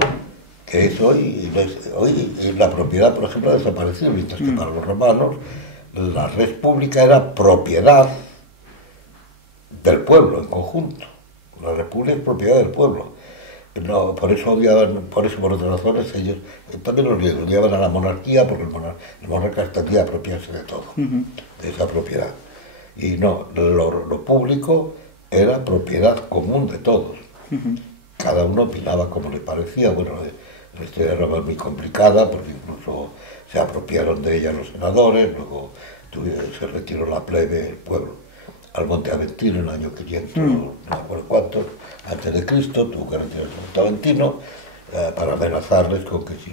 que es hoy la propiedad, por ejemplo, ha desaparecido, mientras que para los romanos la red pública era propiedad del pueblo en conjunto. La república es propiedad del pueblo. No, por eso odiaban, por otras razones, ellos también los griegos odiaban a la monarquía, porque el monarca tendía a apropiarse de todo, de esa propiedad. Y no, lo público era propiedad común de todos. Cada uno opinaba como le parecía. Bueno, la historia de Roma es muy complicada, porque incluso se apropiaron de ella los senadores, luego se retiró la plebe del pueblo al Monte Aventino en el año 500, no me acuerdo cuántos, antes de Cristo, tuvo que retirarse al Monte Aventino para amenazarles con que si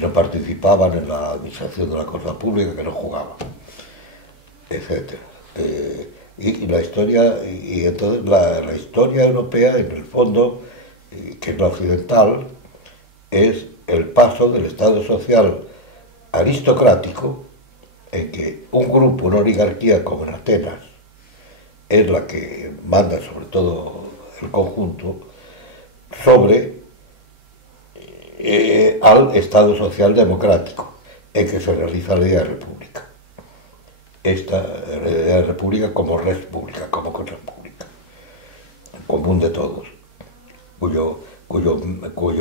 no participaban en la administración de la cosa pública, que no jugaban, etc. Y la historia, y entonces la historia europea, en el fondo, que es la occidental, es el paso del Estado social aristocrático, en que un grupo, una oligarquía como en Atenas, es la que manda sobre todo el conjunto, sobre al Estado social democrático, en que se realiza la idea de república. Esta idea de república como res pública, como cosa pública, en común de todos, cuyo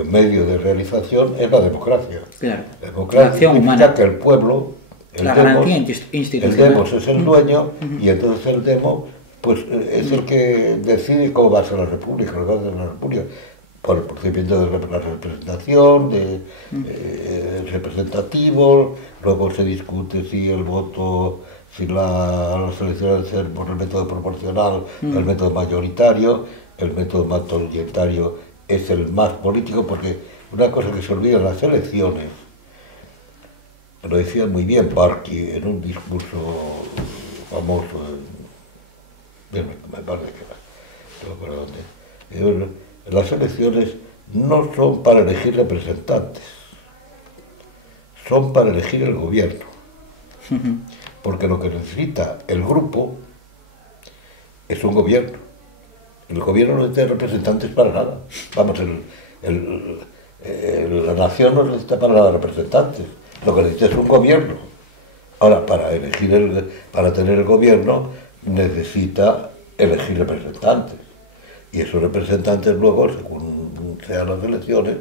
medio de realización es la democracia. Claro. La democracia significa humana. que el pueblo, la garantía institucional. El demos es el dueño, y entonces el demo pues es el que decide cómo va a ser la república, por el procedimiento de la representación, representativo. Luego se discute si el voto, si las elecciones deben ser por el método proporcional, el método mayoritario. El método mayoritario es el más político, porque una cosa que se olvida en las elecciones, lo decía muy bien Barky en un discurso famoso, me parece que era, no recuerdo dónde. Las elecciones no son para elegir representantes, son para elegir el gobierno, porque lo que necesita el grupo es un gobierno. El gobierno no necesita representantes para nada. Vamos, la nación no necesita para nada representantes. Lo que necesita es un gobierno. Ahora, para tener el gobierno necesita elegir representantes. Y esos representantes luego, según sean las elecciones,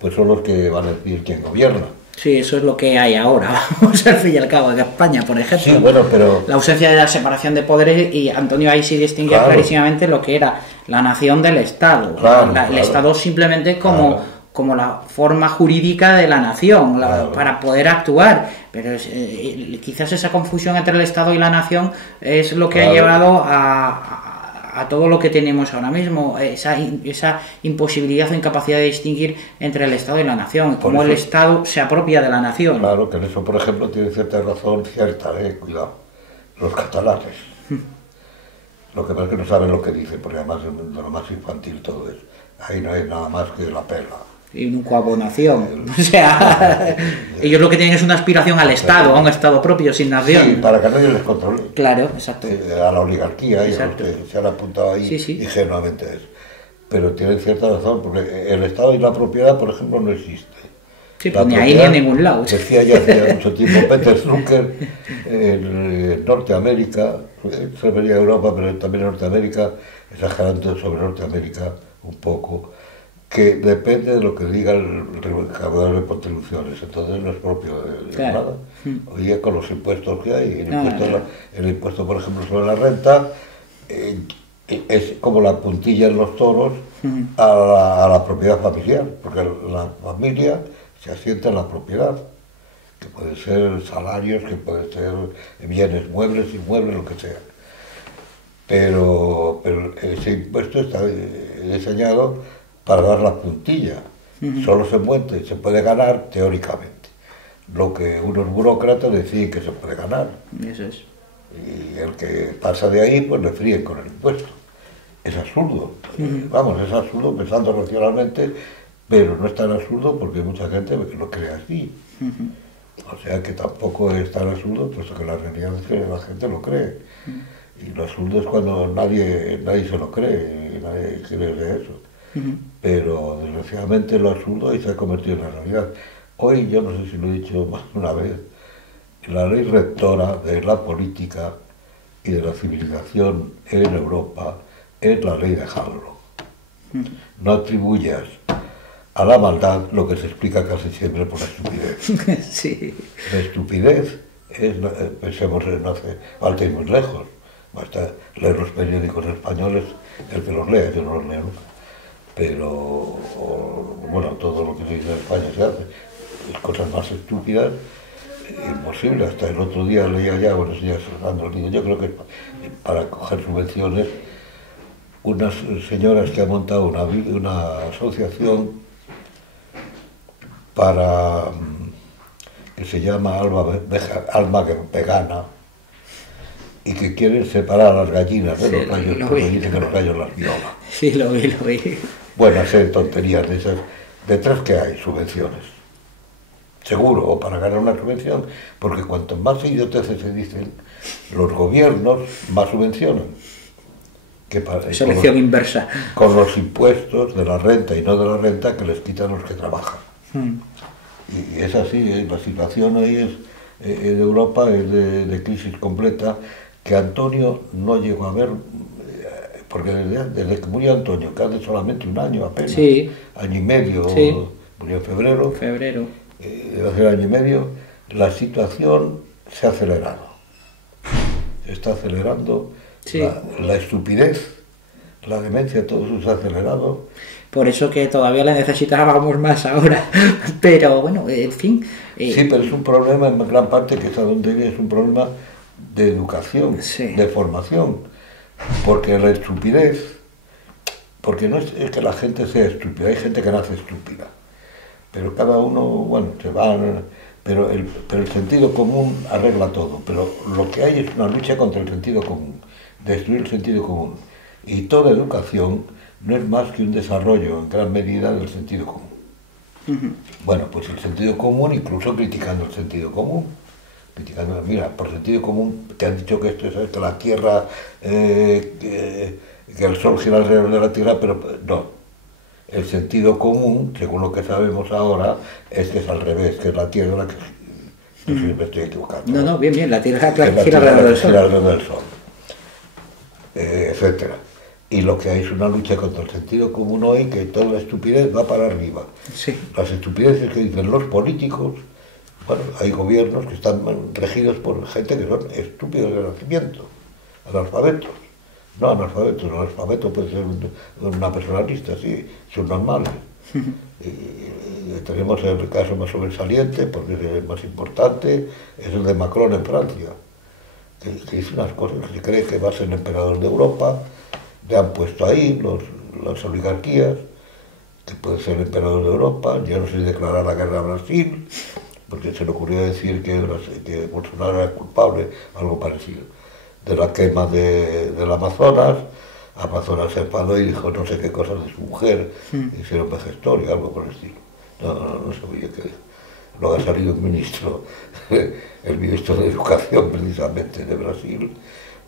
pues son los que van a decidir quién gobierna. Sí, eso es lo que hay ahora, vamos al fin y al cabo, de España, por ejemplo. Sí, bueno, pero... La ausencia de la separación de poderes, y Antonio ahí sí distinguía clarísimamente lo que era la nación del Estado. El Estado simplemente como la forma jurídica de la nación, para poder actuar. Pero quizás esa confusión entre el Estado y la nación es lo que ha llevado a todo lo que tenemos ahora mismo, esa imposibilidad o incapacidad de distinguir entre el Estado y la nación, cómo el Estado se apropia de la nación. Claro, que en eso, por ejemplo, tiene cierta razón, cuidado, los catalanes. Lo que pasa es que no saben lo que dicen, porque además es lo más infantil todo eso. Ahí no hay nada más que la pela. Y una coabonación. O sea, ellos lo que tienen es una aspiración al Estado, a un Estado propio, sin nación. Sí, para que nadie les controle. Claro, exacto. A la oligarquía, y a los que se han apuntado ahí ingenuamente eso. pero tienen cierta razón, porque el Estado y la propiedad, por ejemplo, no existe. Sí, pues ni ahí ni en ningún lado. Decía ya hace mucho tiempo Peter Drucker, en Norteamérica, se refería a Europa, pero también a Norteamérica, exagerando sobre Norteamérica un poco, que depende de lo que diga el recaudador de contribuciones, entonces no es propio de nada. Oye, con los impuestos que hay, el impuesto, por ejemplo, sobre la renta, es como la puntilla en los toros a la propiedad familiar, porque la familia se asienta en la propiedad, que puede ser salarios, que puede ser bienes muebles, inmuebles, lo que sea. Pero ese impuesto está diseñado para dar la puntilla. Solo se puede ganar teóricamente lo que unos burócratas deciden que se puede ganar. Eso es. Y el que pasa de ahí, pues le fríen con el impuesto. Es absurdo. Vamos, es absurdo pensando racionalmente, pero no es tan absurdo porque hay mucha gente que lo cree así. O sea que tampoco es tan absurdo, puesto que la realidad es que la gente lo cree. Y lo absurdo es cuando nadie se lo cree, y nadie cree de eso. Pero desgraciadamente lo absurdo ahí se ha convertido en la realidad. Hoy, yo no sé si lo he dicho más de una vez, la ley rectora de la política y de la civilización en Europa es la ley de Handlo. No atribuyas a la maldad lo que se explica casi siempre por la estupidez. Sí. La estupidez es, pensemos, no hace falta ir muy lejos. Basta leer los periódicos españoles, el que los lea, yo no los leo nunca. Pero, bueno, todo lo que se dice en España se hace. Cosas más estúpidas, imposible. Hasta el otro día leía ya, bueno, ya Fernando, yo creo que para coger subvenciones, unas señoras que han montado una asociación para que se llama Alma Vegana, y que quieren separar a las gallinas de los gallos, porque dicen que los gallos las violan. Sí, lo vi. Bueno, hacer tonterías de esas. Detrás que hay subvenciones. Seguro, o para ganar una subvención, porque cuanto más idioteces se dicen, los gobiernos más subvencionan. Selección inversa. Con los impuestos de la renta y no de la renta que les quitan los que trabajan. Y es así, la situación hoy en Europa es de crisis completa, que Antonio no llegó a ver, porque desde que murió Antonio, que hace solamente un año apenas, sí. Año y medio, sí. Murió en febrero. Hace año y medio, la situación se ha acelerado. Se está acelerando, sí. La estupidez, la demencia, todo eso se ha acelerado. Por eso que todavía le necesitábamos más ahora. Pero bueno, en fin. Sí, pero es un problema en gran parte que es a donde viene, es un problema de educación, sí. De formación. Porque la estupidez, porque no es que la gente sea estúpida, hay gente que nace estúpida. Pero cada uno, bueno, se va, pero el sentido común arregla todo. Pero lo que hay es una lucha contra el sentido común, destruir el sentido común. Y toda educación no es más que un desarrollo en gran medida del sentido común. Bueno, pues el sentido común, incluso criticando el sentido común. Criticando, mira, por sentido común te han dicho que esto es que la Tierra, que el Sol gira alrededor de la Tierra, pero no. El sentido común, según lo que sabemos ahora, es que es al revés, que es la Tierra la que... No sé si me estoy equivocando. No, bien, la Tierra gira alrededor del Sol. Etcétera. Y lo que hay es una lucha contra el sentido común hoy, que toda la estupidez va para arriba. Sí. Las estupideces que dicen los políticos, bueno, hay gobiernos que están regidos por gente que son estúpidos de nacimiento, analfabetos. No analfabetos, un analfabeto puede ser una persona lista, sí, son normales. Y tenemos el caso más sobresaliente, porque es el más importante, es el de Macron en Francia, que dice unas cosas que se cree que va a ser el emperador de Europa, le han puesto ahí las oligarquías, que puede ser el emperador de Europa, ya no sé si declarar la guerra a Brasil, porque se le ocurrió decir que Bolsonaro era culpable, algo parecido, de la quema del Amazonas. Amazonas se enfadó y dijo no sé qué cosas de su mujer, hicieron vejestorio, algo por el estilo. No sabía que luego ha salido un ministro, el ministro de Educación precisamente de Brasil,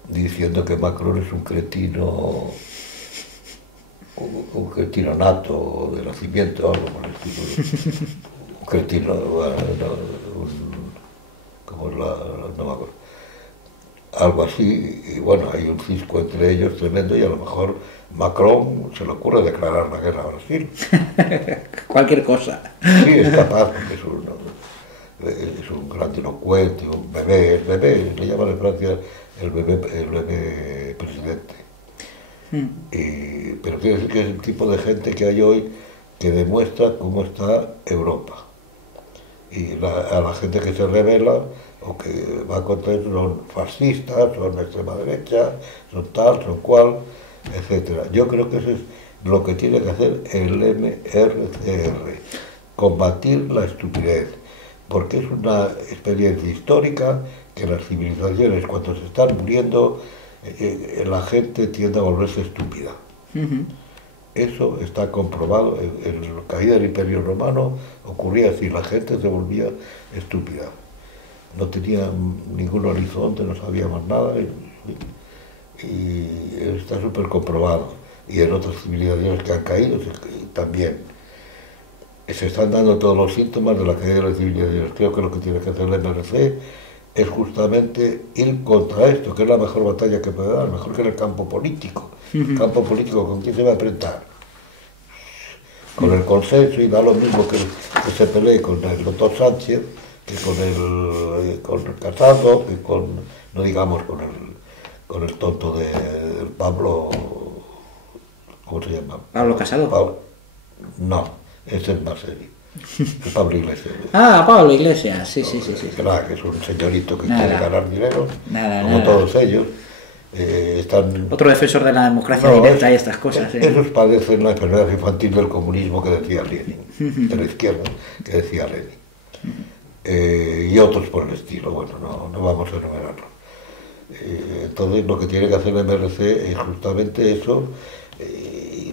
diciendo que Macron es un cretino un cretino nato de nacimiento, algo por el estilo. Un cretino, bueno, como es no me acuerdo. Algo así, y bueno, hay un cisco entre ellos tremendo, y a lo mejor Macron se le ocurre declarar la guerra a Brasil. Cualquier cosa. Sí, es capaz, porque es un grandilocuente, un bebé, le llaman en Francia el bebé presidente. Pero quiero decir que es el tipo de gente que hay hoy que demuestra cómo está Europa. Y a la gente que se revela o que va contra eso son fascistas, son extrema derecha, son tal, son cual, etcétera. Yo creo que eso es lo que tiene que hacer el MRCR, combatir la estupidez, porque es una experiencia histórica que las civilizaciones, cuando se están muriendo, la gente tiende a volverse estúpida. Eso está comprobado. En la caída del Imperio Romano ocurría así, la gente se volvía estúpida. No tenía ningún horizonte, no sabía más nada, y está súper comprobado. Y en otras civilizaciones que han caído también. Se están dando todos los síntomas de la caída de las civilizaciones. Creo que lo que tiene que hacer el MRC es justamente ir contra esto, que es la mejor batalla que puede dar, mejor que en el campo político. El campo político, ¿con quién se va a enfrentar? Con el consenso, y da lo mismo que se pelee con el doctor Sánchez, que con el Casado, que con, no digamos, con el tonto de Pablo, ¿cómo se llama? ¿Pablo Casado? No, ese es más serio. El Pablo Iglesias. Ah, Pablo Iglesias, sí. Claro, que es un señorito que Nada. quiere ganar dinero, Nada. todos ellos. Están... Otro defensor de la democracia directa y estas cosas. Esos padecen la enfermedad infantil del comunismo que decía Lenin, de la izquierda, que decía Lenin. Y otros por el estilo, bueno, no vamos a enumerarlos. Entonces lo que tiene que hacer el MRC es justamente eso,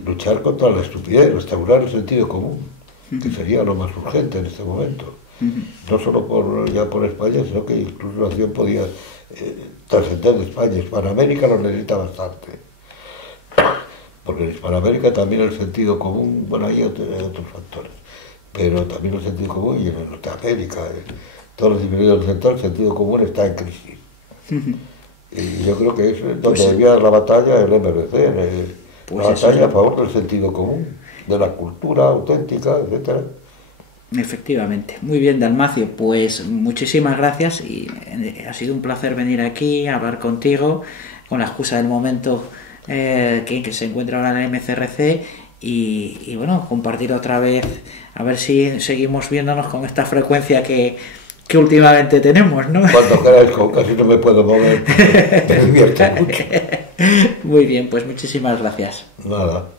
luchar contra la estupidez, restaurar el sentido común, que sería lo más urgente en este momento. No solo ya por España, sino que incluso la nación podía trascender de España. Hispanoamérica lo necesita bastante, porque en Hispanoamérica también el sentido común, bueno, hay otros factores, pero también el sentido común, y en Norteamérica, en todos los civilizaciones centrales, el sentido común está en crisis. Y yo creo que eso es donde debía dar la batalla el MRC, la batalla a favor del sentido común, de la cultura auténtica, etcétera. Efectivamente. Muy bien, Dalmacio, pues muchísimas gracias, y ha sido un placer venir aquí a hablar contigo con la excusa del momento que se encuentra ahora en el MCRC, y bueno, compartir otra vez, a ver si seguimos viéndonos con esta frecuencia que últimamente tenemos, ¿no? Cuando queráis, casi no me puedo mover, me divierte mucho. Muy bien, pues muchísimas gracias. Nada.